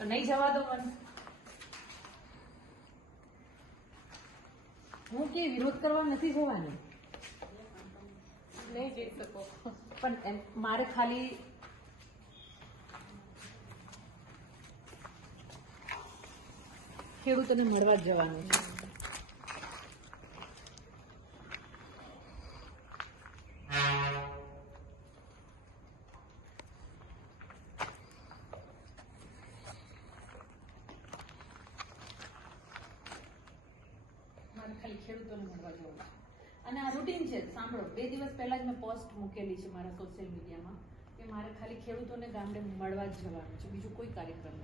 તો નહીં જવા દો મને. હું કે વિરોધ કરવા નથી જવાની? નહીં જઈ શકો. પણ મારે ખાલી ખેડૂતોને મળવા જ જવાનું છે. મારે ખાલી ખેડૂતોને મળવા જવું છે. અને આ રૂટીન છે, સાંભળો, બે દિવસ પહેલા જ મેં પોસ્ટ મૂકેલી છે મારા સોશિયલ મીડિયામાં કે મારે ખાલી ખેડૂતોને ગામડે મળવા જ જવાનું છે, બીજું કોઈ કાર્યક્રમ